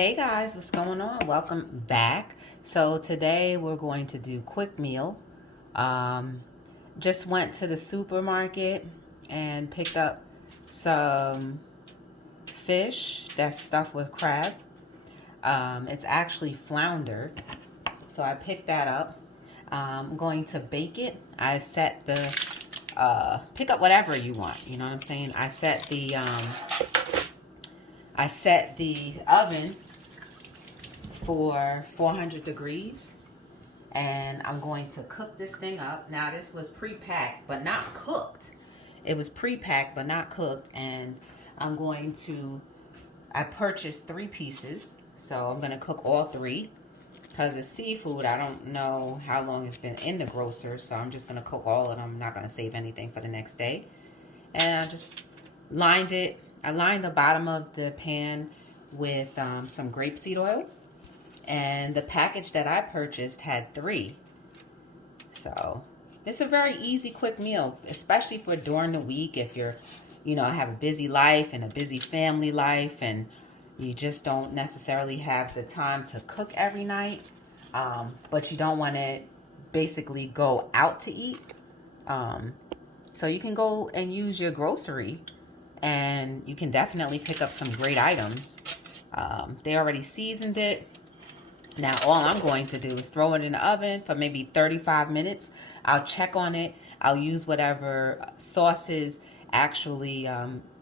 Hey guys, what's going on? Welcome back. So today we're going to do quick meal. Um, just went to the supermarket and picked up some fish that's stuffed with crab. It's actually flounder, so I picked that up. I'm going to bake it. I set the pick up whatever you want. You know what I'm saying? I set the oven for 400 degrees, and I'm going to cook this thing up. Now this was pre-packed but not cooked. It was pre-packed but not cooked, and I purchased 3 pieces, so I'm going to cook all 3 because it's seafood. I don't know how long it's been in the grocer, so I'm just going to cook all of them. I'm not going to save anything for the next day. And I just lined it. I lined the bottom of the pan with some grapeseed oil. And the package that I purchased had 3. So it's a very easy, quick meal, especially for during the week if you're, have a busy life and a busy family life and you just don't necessarily have the time to cook every night, but you don't want to basically go out to eat. So you can go and use your grocery and you can definitely pick up some great items. They already seasoned it. Now, all I'm going to do is throw it in the oven for maybe 35 minutes. I'll check on it. I'll use whatever sauces actually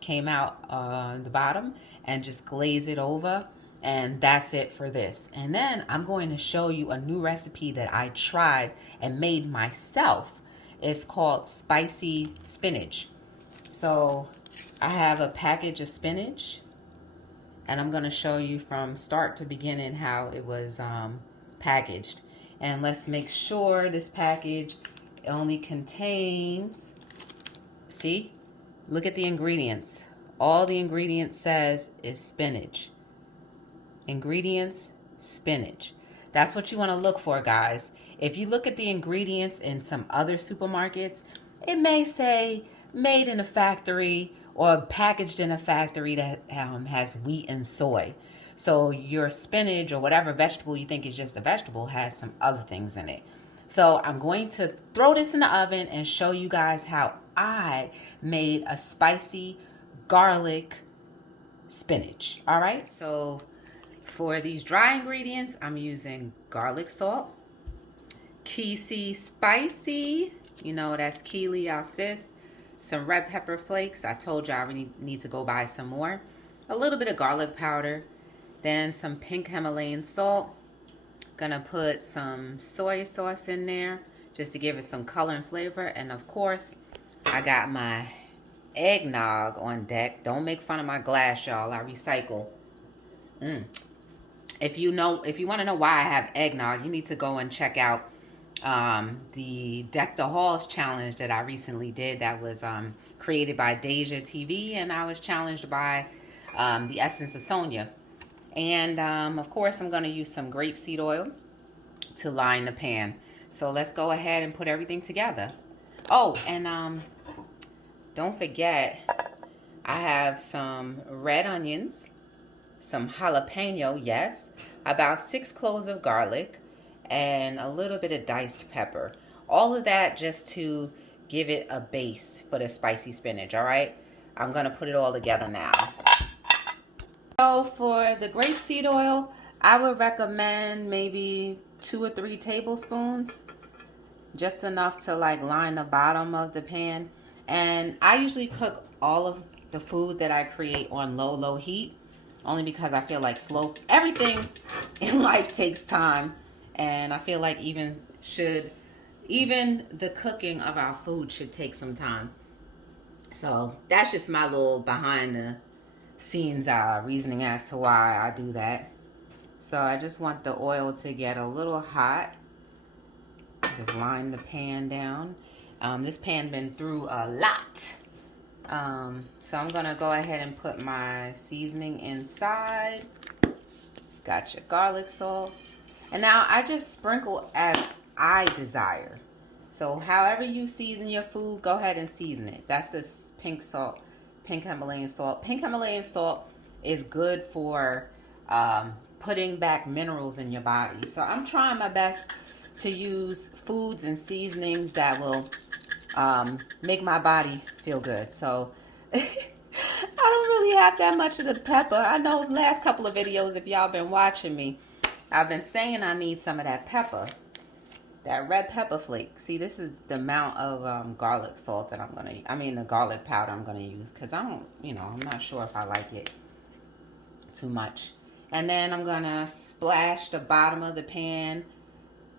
came out on the bottom and just glaze it over. And that's it for this. And then I'm going to show you a new recipe that I tried and made myself. It's called Spicy Spinach. So I have a package of spinach. And I'm going to show you from start to beginning how it was packaged. And let's make sure this package only contains, see, look at the ingredients. All the ingredients says is spinach. Ingredients, spinach. That's what you want to look for, guys. If you look at the ingredients in some other supermarkets, it may say made in a factory or packaged in a factory that has wheat and soy. So your spinach or whatever vegetable you think is just a vegetable has some other things in it. So I'm going to throw this in the oven and show you guys how I made a spicy garlic spinach. All right, so for these dry ingredients, I'm using garlic salt, Key spicy, that's Keely, our sis. Some red pepper flakes. I told you I really need to go buy some more. A little bit of garlic powder. Then some pink Himalayan salt. Gonna put some soy sauce in there just to give it some color and flavor. And of course, I got my eggnog on deck. Don't make fun of my glass, y'all. I recycle. If you want to know why I have eggnog, you need to go and check out the Deck the Halls challenge that I recently did. That was created by Deja TV, and I was challenged by the Essence of Sonia. And of course, I'm going to use some grapeseed oil to line the pan. So let's go ahead and put everything together. Oh, and don't forget, I have some red onions, some jalapeno, yes, about 6 cloves of garlic, and a little bit of diced pepper. All of that just to give it a base for the spicy spinach, all right? I'm going to put it all together now. So for the grapeseed oil, I would recommend maybe 2 or 3 tablespoons. Just enough to line the bottom of the pan. And I usually cook all of the food that I create on low heat. Only because I feel like everything in life takes time. And I feel like even the cooking of our food should take some time. So that's just my little behind the scenes reasoning as to why I do that. So I just want the oil to get a little hot. Just line the pan down. This pan been through a lot. So I'm gonna go ahead and put my seasoning inside. Got your garlic salt. And now I just sprinkle as I desire. So however you season your food, go ahead and season it. That's the pink Himalayan salt. Pink Himalayan salt is good for putting back minerals in your body. So I'm trying my best to use foods and seasonings that will make my body feel good. So I don't really have that much of the pepper. I know the last couple of videos, if y'all been watching me, I've been saying I need some of that pepper, that red pepper flake. See, this is the amount of garlic salt that the garlic powder I'm gonna use, because I'm not sure if I like it too much. And then I'm gonna splash the bottom of the pan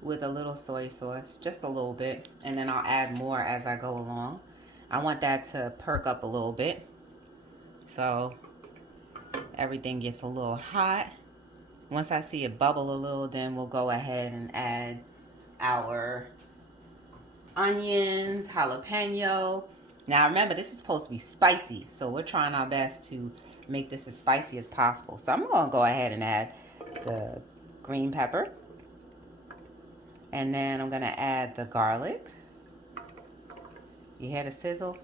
with a little soy sauce, just a little bit, and then I'll add more as I go along. I want that to perk up a little bit, so everything gets a little hot. Once I see it bubble a little, then we'll go ahead and add our onions, jalapeno. Now remember, this is supposed to be spicy, so we're trying our best to make this as spicy as possible. So I'm gonna go ahead and add the green pepper, and then I'm gonna add the garlic. You hear the sizzle?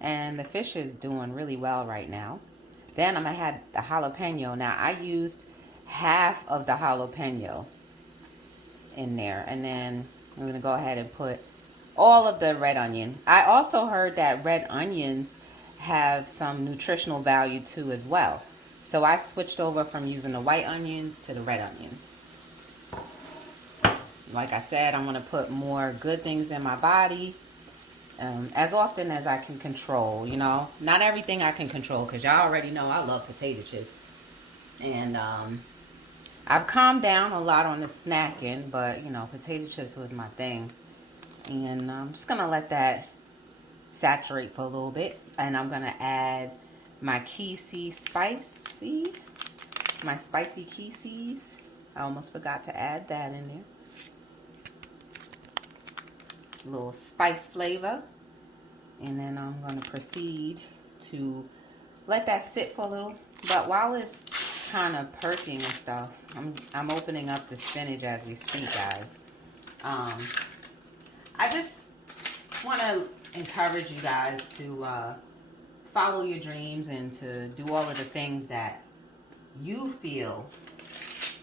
And the fish is doing really well right now. Then I'm gonna add the jalapeno. Now I used half of the jalapeno in there, and then I'm gonna go ahead and put all of the red onion. I also heard that red onions have some nutritional value too as well. So I switched over from using the white onions to the red onions. Like I said, I'm gonna put more good things in my body as often as I can control. Not everything I can control, because y'all already know I love potato chips. And I've calmed down a lot on the snacking, but potato chips was my thing. And I'm just gonna let that saturate for a little bit, and I'm gonna add my spicy key seeds. I almost forgot to add that in there. A little spice flavor, and then I'm gonna proceed to let that sit for a little. But while it's kind of perking and stuff, I'm opening up the spinach as we speak, guys. I just want to encourage you guys to follow your dreams and to do all of the things that you feel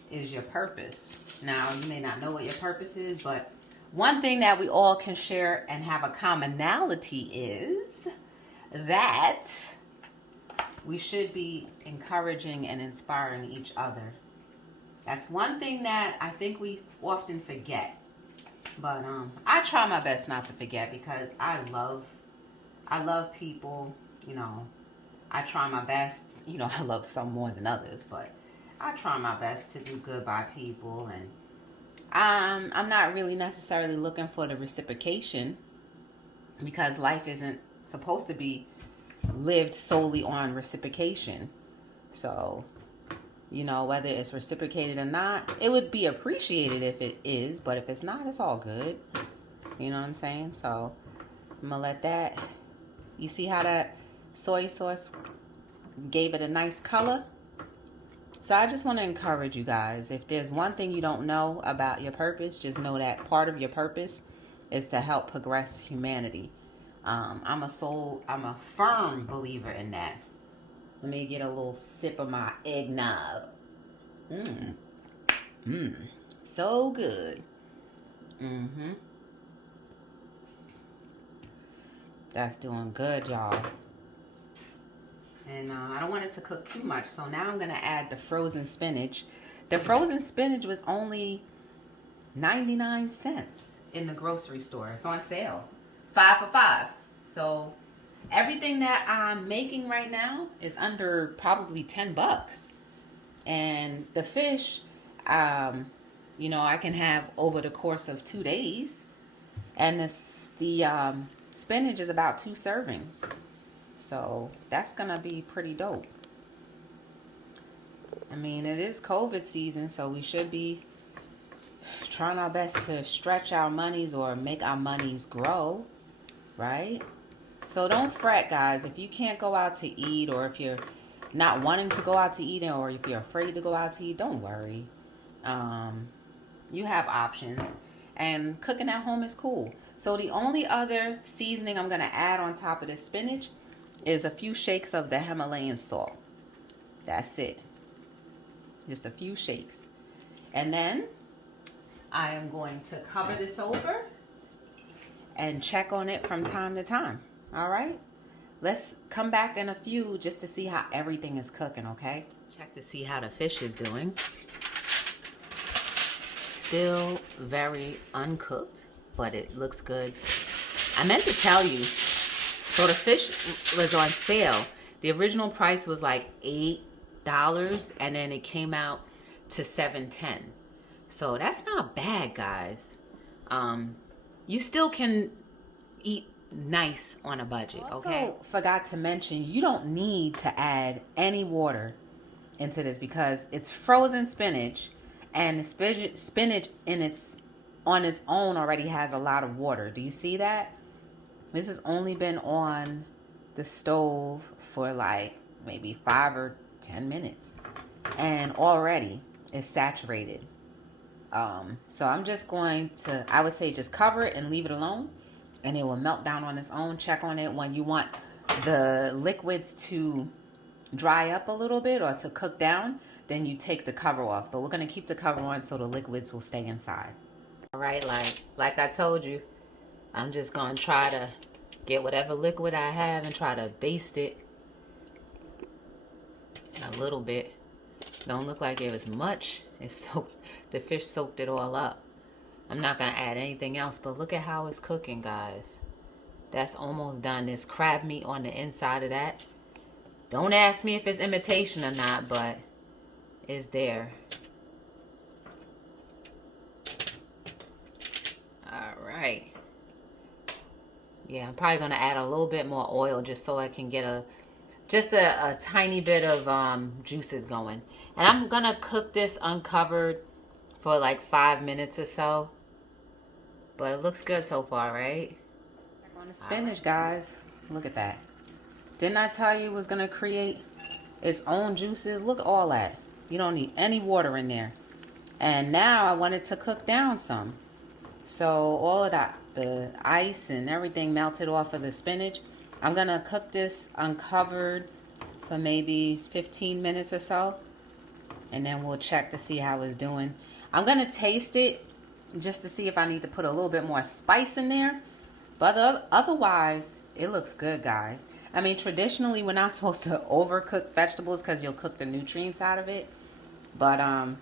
is your purpose. Now, you may not know what your purpose is, but one thing that we all can share and have a commonality is that we should be encouraging and inspiring each other. That's one thing that I think we often forget. But I try my best not to forget, because I love people. I try my best. I love some more than others, but I try my best to do good by people, and I'm not really necessarily looking for the reciprocation, because life isn't supposed to be lived solely on reciprocation. So, whether it's reciprocated or not, it would be appreciated if it is, but if it's not, it's all good. You know what I'm saying? So I'm gonna let that, you see how that soy sauce gave it a nice color? So I just want to encourage you guys, if there's one thing you don't know about your purpose, just know that part of your purpose is to help progress humanity. I'm a firm believer in that. Let me get a little sip of my eggnog. So good. That's doing good, y'all. And I don't want it to cook too much, so now I'm going to add the frozen spinach. The frozen spinach was only 99 cents in the grocery store. It's on sale. 5 for $5. So everything that I'm making right now is under probably $10. And the fish, I can have over the course of 2 days. And the spinach is about 2 servings. So that's going to be pretty dope. It is COVID season, so we should be trying our best to stretch our monies or make our monies grow, right? So don't fret, guys. If you can't go out to eat, or if you're not wanting to go out to eat, or if you're afraid to go out to eat, don't worry. You have options, and cooking at home is cool. So the only other seasoning I'm going to add on top of this spinach is a few shakes of the Himalayan salt. That's it. Just a few shakes. And then I am going to cover this over and check on it from time to time. All right? Let's come back in a few just to see how everything is cooking, okay? Check to see how the fish is doing. Still very uncooked, but it looks good. I meant to tell you, so the fish was on sale. The original price was like $8, and then it came out to $7.10. So that's not bad, guys. You still can eat nice on a budget, okay? Also forgot to mention, you don't need to add any water into this because it's frozen spinach, and the spinach on its own already has a lot of water. Do you see that? This has only been on the stove for like maybe 5 or 10 minutes, and already it's saturated. So I'm just going to, I would say, just cover it and leave it alone, and it will melt down on its own. Check on it when you want the liquids to dry up a little bit or to cook down, then you take the cover off. But we're going to keep the cover on so the liquids will stay inside. All right, like I told you, I'm just going to try to get whatever liquid I have and try to baste it a little bit. Don't look like it was much. The fish soaked it all up. I'm not going to add anything else, but look at how it's cooking, guys. That's almost done. There's crab meat on the inside of that. Don't ask me if it's imitation or not, but it's there. All right. Yeah, I'm probably going to add a little bit more oil just so I can get a tiny bit of juices going. And I'm going to cook this uncovered for like 5 minutes or so. But it looks good so far, right? Back on the spinach, guys. Look at that. Didn't I tell you it was going to create its own juices? Look at all that. You don't need any water in there. And now I want it to cook down some. So all of that, the ice and everything melted off of the spinach. I'm going to cook this uncovered for maybe 15 minutes or so. And then we'll check to see how it's doing. I'm going to taste it just to see if I need to put a little bit more spice in there. But otherwise, it looks good, guys. I mean, traditionally, we're not supposed to overcook vegetables because you'll cook the nutrients out of it. But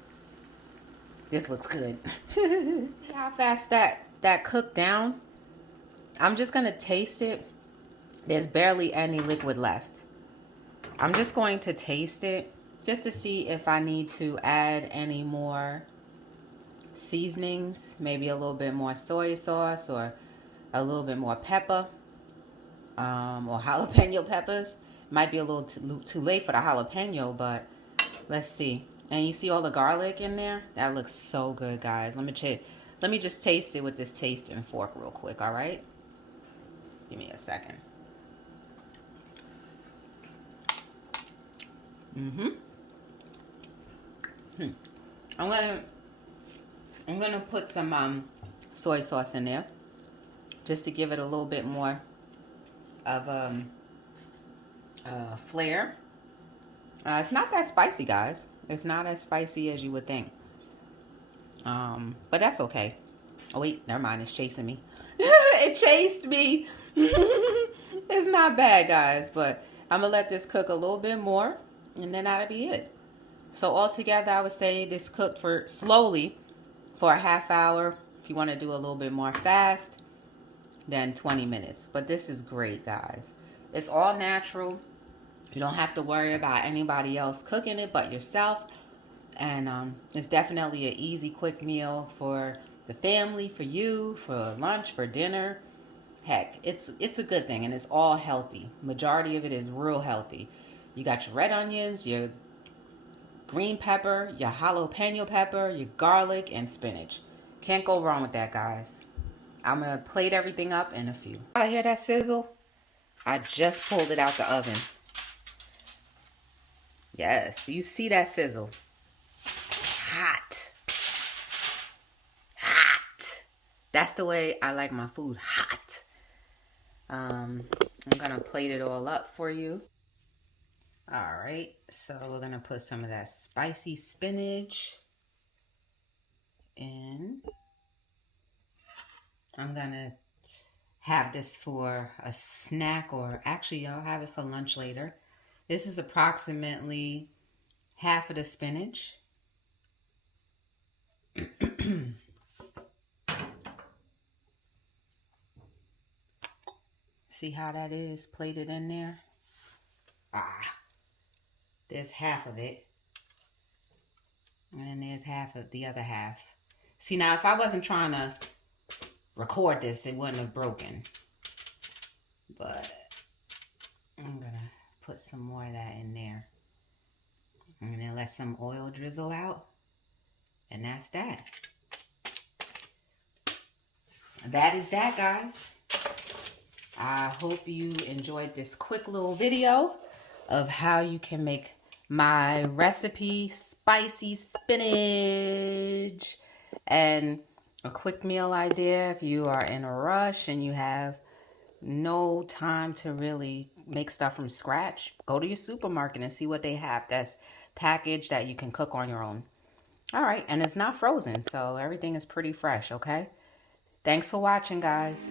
this looks good. See how fast that cooked down? I'm just going to taste it. There's barely any liquid left. I'm just going to taste it just to see if I need to add any more seasonings, maybe a little bit more soy sauce or a little bit more pepper, or jalapeno peppers. Might be a little too late for the jalapeno, but let's see. And you see all the garlic in there? That looks so good, guys. Let me just taste it with this tasting fork real quick, all right? Give me a second. I'm gonna put some soy sauce in there just to give it a little bit more of flair. It's not that spicy, guys. It's not as spicy as you would think. But that's okay. Oh wait, never mind. It's chasing me. It chased me. It's not bad, guys. But I'm gonna let this cook a little bit more, and then that'll be it. So altogether, I would say this cooked for slowly for a half hour. If you want to do a little bit more fast, then 20 minutes. But this is great, guys. It's all natural. You don't have to worry about anybody else cooking it but yourself. And it's definitely an easy, quick meal for the family, for you, for lunch, for dinner. Heck, it's a good thing, and it's all healthy. Majority of it is real healthy. You got your red onions, your green pepper, your jalapeno pepper, your garlic, and spinach. Can't go wrong with that, guys. I'm going to plate everything up in a few. I hear that sizzle? I just pulled it out the oven. Yes, do you see that sizzle? Hot. Hot. That's the way I like my food, hot. I'm going to plate it all up for you. All right, so we're gonna put some of that spicy spinach in. I'm gonna have this for a snack, or actually I'll have it for lunch later. This is approximately half of the spinach. See how that is plated in there? There's half of it. And there's half of the other half. See, now if I wasn't trying to record this, it wouldn't have broken. But I'm gonna put some more of that in there. And then let some oil drizzle out. And that's that. That is that, guys. I hope you enjoyed this quick little video of how you can make my recipe, spicy spinach, and a quick meal idea if you are in a rush and you have no time to really make stuff from scratch. Go to your supermarket and see what they have that's packaged that you can cook on your own. All right, and it's not frozen, so everything is pretty fresh, okay? Thanks for watching, guys.